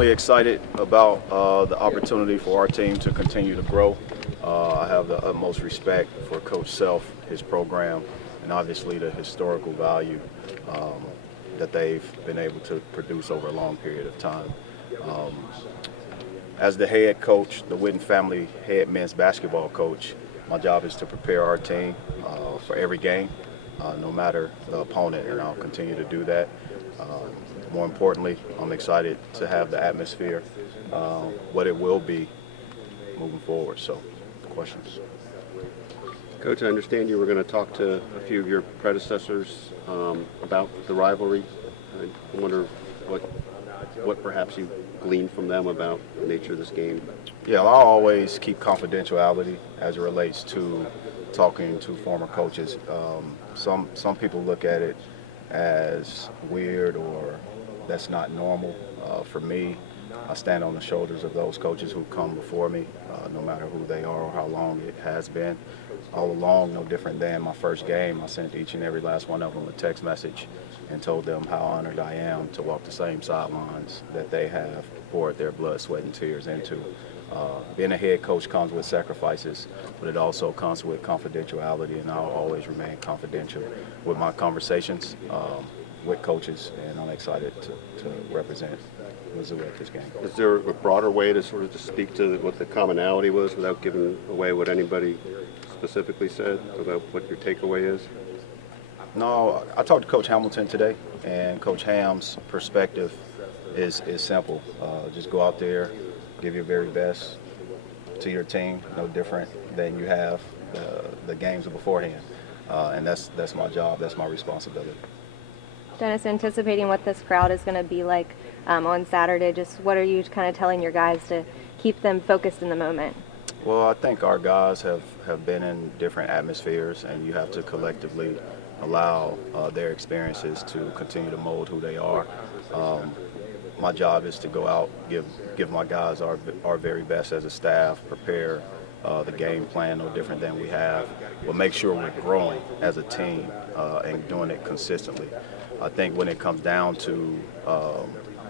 Really excited about the opportunity for our team to continue to grow. I have the utmost respect for Coach Self, his program, and obviously the historical value um, that they've been able to produce over a long period of time. Um, as the head coach, the Witten family head men's basketball coach, my job is to prepare our team for every game, no matter the opponent, and I'll continue to do that. Um, More importantly, I'm excited to have the atmosphere, what it will be moving forward. So, questions? Coach, I understand you were going to talk to a few of your predecessors about the rivalry. I wonder what perhaps you gleaned from them about the nature of this game. Yeah, I'll always keep confidentiality as it relates to talking to former coaches. Some people look at it as weird or that's not normal. For me, I stand on the shoulders of those coaches who come before me, no matter who they are or how long it has been. All along, no different than my first game, I sent each and every last one of them a text message and told them how honored I am to walk the same sidelines that they have poured their blood, sweat, and tears into. Being a head coach comes with sacrifices, but it also comes with confidentiality, and I'll always remain confidential with my conversations with coaches, and I'm excited to represent Mizzou at this game. Is there a broader way to sort of just speak to what the commonality was without giving away what anybody specifically said about what your takeaway is? No, I talked to Coach Hamilton today, and Coach Ham's perspective is simple. Just go out there, give your very best to your team, no different than you have the games beforehand. And that's my job, that's my responsibility. Dennis, anticipating what this crowd is going to be like on Saturday, just what are you kind of telling your guys to keep them focused in the moment? Well, I think our guys have been in different atmospheres, and you have to collectively allow their experiences to continue to mold who they are. My job is to go out, give my guys our very best as a staff, prepare the game plan no different than we have, but make sure we're growing as a team and doing it consistently. I think when it comes down to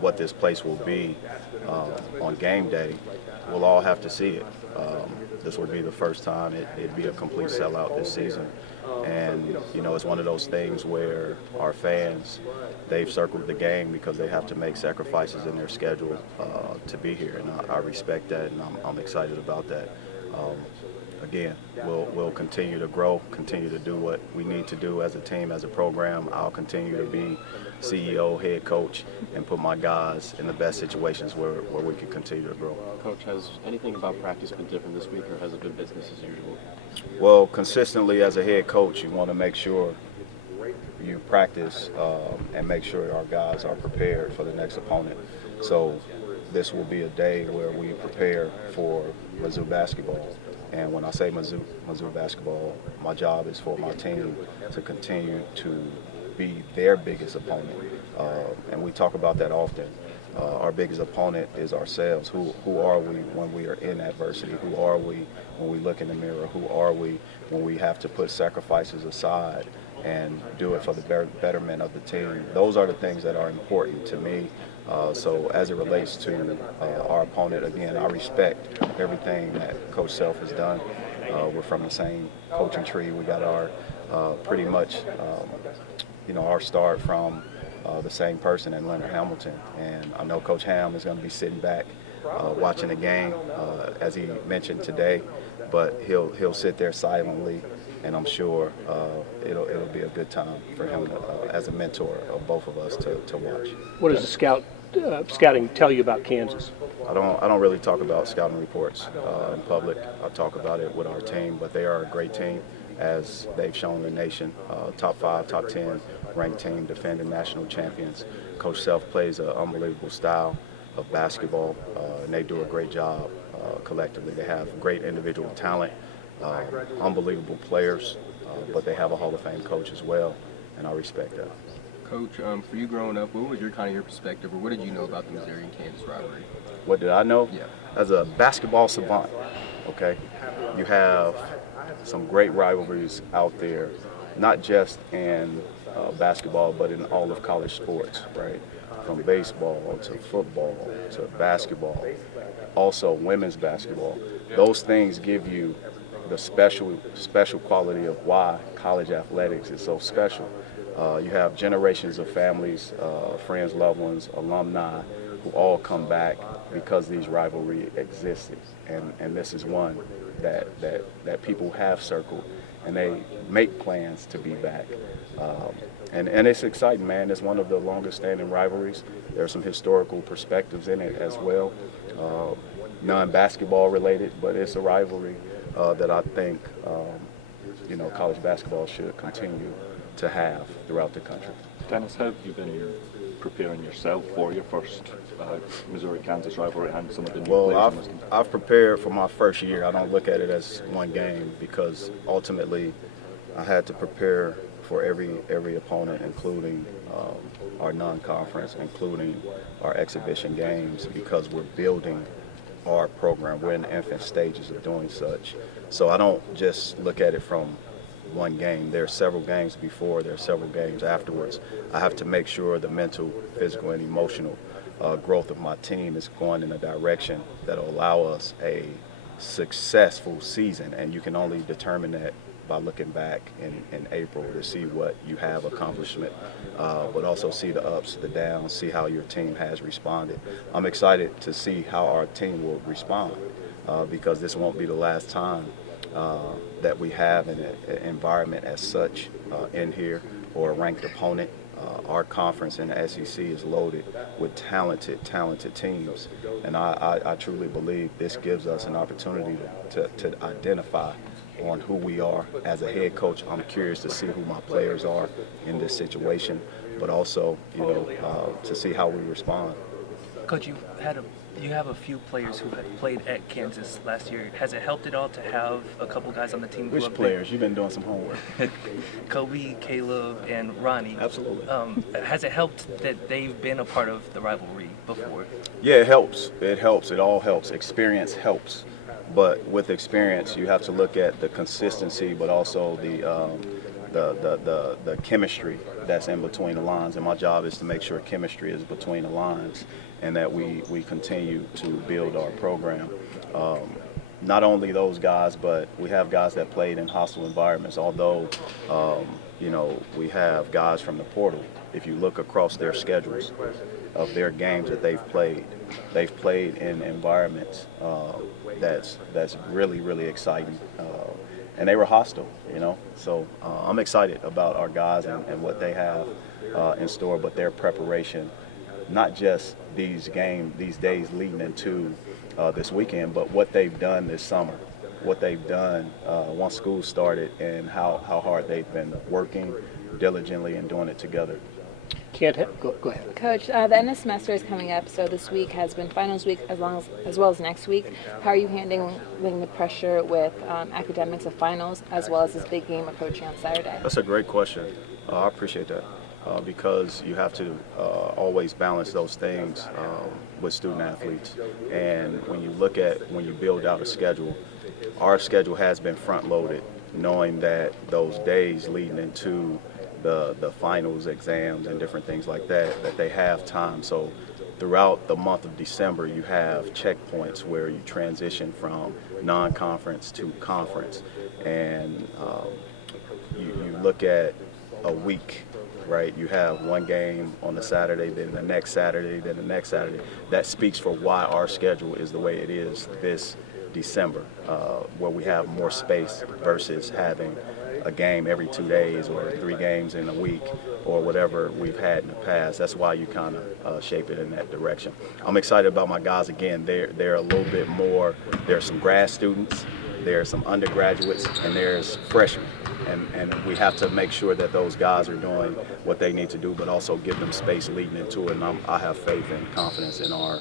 what this place will be on game day, we'll all have to see it. This would be the first time it'd be a complete sellout this season. And, you know, it's one of those things where our fans, they've circled the game because they have to make sacrifices in their schedule to be here. And I respect that, and I'm excited about that. Again, we'll continue to grow, continue to do what we need to do as a team, as a program. I'll continue to be CEO, head coach, and put my guys in the best situations where we can continue to grow. Coach, has anything about practice been different this week, or has it been business as usual? Well, consistently as a head coach, you want to make sure you practice and make sure our guys are prepared for the next opponent. So this will be a day where we prepare for Mizzou basketball. And when I say Mizzou basketball, my job is for my team to continue to be their biggest opponent. And we talk about that often. Our biggest opponent is ourselves. Who are we when we are in adversity? Who are we when we look in the mirror? Who are we when we have to put sacrifices aside and do it for the betterment of the team? Those are the things that are important to me. So as it relates to our opponent, again, I respect everything that Coach Self has done. We're from the same coaching tree. We got our pretty much, our start from the same person in Leonard Hamilton. And I know Coach Ham is going to be sitting back watching the game, as he mentioned today, but he'll sit there silently, and I'm sure it'll be a good time for him as a mentor of both of us to watch. What does the scouting tell you about Kansas? I don't really talk about scouting reports in public. I talk about it with our team, but they are a great team, as they've shown the nation. Top 5, top 10 ranked team, defending national champions. Coach Self plays an unbelievable style of basketball, and they do a great job collectively. They have great individual talent, unbelievable players, but they have a Hall of Fame coach as well, and I respect that. Coach, for you growing up, what was your perspective, or what did you know about the Missouri and Kansas rivalry? What did I know? Yeah. As a basketball savant, okay, you have some great rivalries out there, not just in basketball, but in all of college sports, right? from baseball to football to basketball, also women's basketball. Those things give you the special quality of why college athletics is so special. You have generations of families, friends, loved ones, alumni who all come back because these rivalry existed, and this is one that people have circled, and they make plans to be back. And it's exciting, man. It's one of the longest standing rivalries. There's some historical perspectives in it as well, non-basketball related, but it's a rivalry that I think college basketball should continue to have throughout the country. Dennis, how have you been preparing yourself for your first Missouri-Kansas rivalry and some of the new Well, players on this team? I've prepared for my first year. I don't look at it as one game because ultimately I had to prepare for every opponent, including our non-conference, including our exhibition games, because we're building our program. We're in the infant stages of doing such. So I don't just look at it from one game. There are several games before, there are several games afterwards. I have to make sure the mental, physical, and emotional growth of my team is going in a direction that will allow us a successful season, and you can only determine that by looking back in April to see what you have accomplishment, but also see the ups, the downs, see how your team has responded. I'm excited to see how our team will respond because this won't be the last time that we have an environment as such in here or a ranked opponent. Our conference in the SEC is loaded with talented teams, and I truly believe this gives us an opportunity to identify on who we are. As a head coach, I'm curious to see who my players are in this situation, but also, to see how we respond. Coach, you have a few players who had played at Kansas last year. Has it helped at all to have a couple guys on the team? Which players? You've been doing some homework. Kobe, Caleb, and Ronnie. Absolutely. Has it helped that they've been a part of the rivalry before? Yeah, it helps. It helps. It all helps. Experience helps. But with experience, you have to look at the consistency, but also the chemistry that's in between the lines. And my job is to make sure chemistry is between the lines and that we continue to build our program. Not only those guys, but we have guys that played in hostile environments. Although, we have guys from the portal. If you look across their schedules of their games that they've played in environments that's really, really exciting. And they were hostile, So I'm excited about our guys and what they have in store, but their preparation, not just these days leading into this weekend, but what they've done this summer, what they've done once school started, and how hard they've been working diligently and doing it together. Go ahead. Coach, the end of semester is coming up, so this week has been finals week as well as next week. How are you handling the pressure with academics of finals as well as this big game of coaching on Saturday? That's a great question. I appreciate that because you have to always balance those things with student athletes. And when you build out a schedule, our schedule has been front loaded, knowing that those days leading into the finals, exams, and different things like that they have time. So throughout the month of December, you have checkpoints where you transition from non-conference to conference. And you look at a week, right? You have one game on the Saturday, then the next Saturday, then the next Saturday. That speaks for why our schedule is the way it is this December, where we have more space versus having a game every 2 days or 3 games in a week or whatever we've had in the past. That's why you kind of shape it in that direction. I'm excited about my guys. Again, they're a little bit more. There's some grad students, there's some undergraduates, and there's freshmen. And we have to make sure that those guys are doing what they need to do, but also give them space leading into it. And I have faith and confidence in our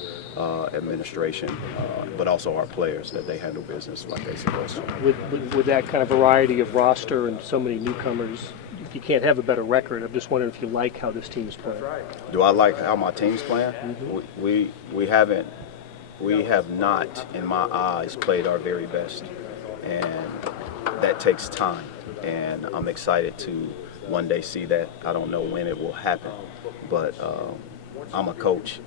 administration, but also our players, that they handle business like they're supposed to. With that kind of variety of roster and so many newcomers, you can't have a better record. I'm just wondering if you like how this team is playing. Do I like how my team's playing? Mm-hmm. We have not, in my eyes, played our very best, and that takes time. And I'm excited to one day see that. I don't know when it will happen, but I'm a coach.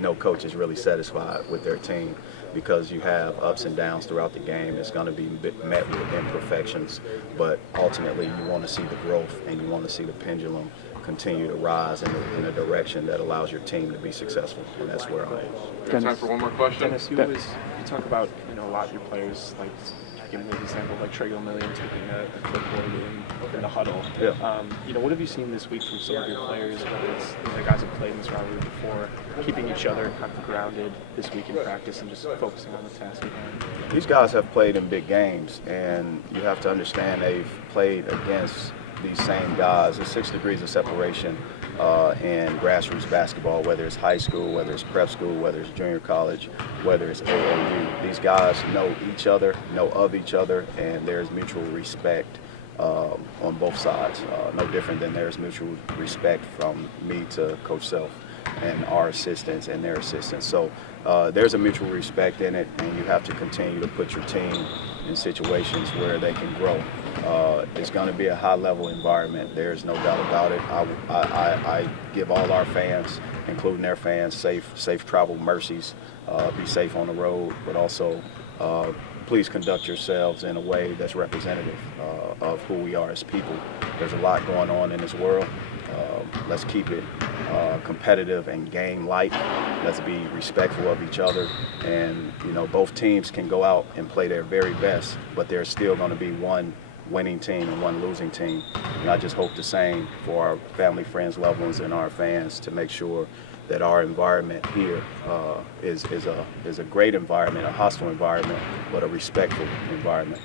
No coach is really satisfied with their team because you have ups and downs throughout the game. It's going to be met with imperfections, but ultimately you want to see the growth and you want to see the pendulum continue to rise in a direction that allows your team to be successful, and that's where I'm at. We have time for one more question. Dennis, you talk about a lot of your players, like give me an example like Trey Gilmillian taking a clipboard in the huddle. Yeah. What have you seen this week from some of your players, whether it's the guys who played in this rivalry before, keeping each other kind of grounded this week in practice and just focusing on the task at hand? These guys have played in big games, and you have to understand they've played against these same guys. There's 6 degrees of separation in grassroots basketball, whether it's high school, whether it's prep school, whether it's junior college, whether it's AAU. These guys know each other, know of each other, and there's mutual respect on both sides. No different than there's mutual respect from me to Coach Self and our assistants and their assistants. So there's a mutual respect in it, and you have to continue to put your team in situations where they can grow. It's going to be a high-level environment. There's no doubt about it. I give all our fans, including their fans, safe travel mercies. Be safe on the road, but also please conduct yourselves in a way that's representative of who we are as people. There's a lot going on in this world. Let's keep it competitive and game light. Let's be respectful of each other. And, both teams can go out and play their very best, but there's still going to be one winning team and one losing team. And I just hope the same for our family, friends, loved ones, and our fans to make sure that our environment here is a great environment, a hostile environment, but a respectful environment.